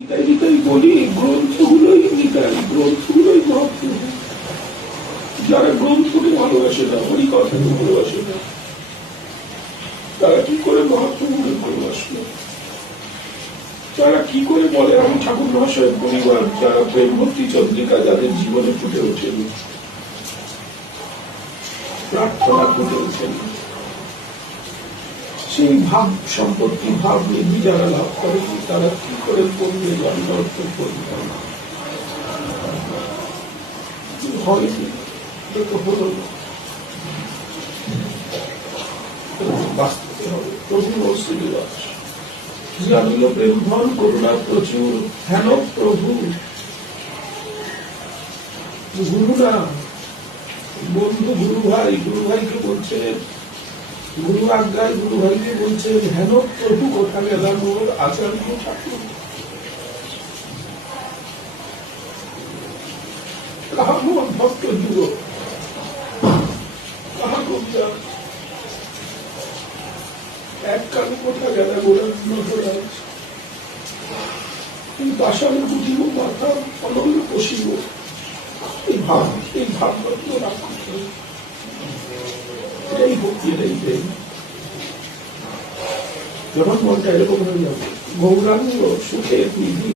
গীতাই বলি গ্রন্থগুলোই মহাপ্রভু। যারা গ্রন্থকে ভালোবাসে না, হরিকথাকে ভালোবাসে না, তারা কি করে মহাপ্রভুকে ভালোবাসলো? তারা কি করে বলে আমি ঠাকুর মহাশয়ের পরিবার, যারা প্রেম ভক্তি চন্দ্রিকা যাদের জীবনে ফুটে ওঠেন, প্রার্থনা ফুটে ওঠেন, সেই ভাব সম্পত্তি ভাব নিধি যারা লাভ করেন, তারা কি করে পড়বে জন্মার্থ পরিবার হয়নি, এটা হলো না। বাঁচতে হবে। প্রভু শ্রীনিবাস জানিল প্রেম ধন করুণা প্রচুর, হেন প্রভু গুরুরা বন্ধু গুরু ভাইকে বলছেন, গুরু আজ্ঞায় গুরু ভাইকে বলছেন, হেন প্রভু কোথা গেলাম ওর আচার্য ঠাকুর। কাহা ভক্ত যুগ কাহা কবিতা এক কালে কোথা গেলা গোড়ার নটরাজ, এই পাশানো বুঝিব মাথা অনন্য পশিব, এই ভাবগত রাখতে এটাই ভক্তি, এটাই প্রেম। যখন মনটা এরকম হয়ে যাবে, গৌরাঙ্গ সুখের নিধি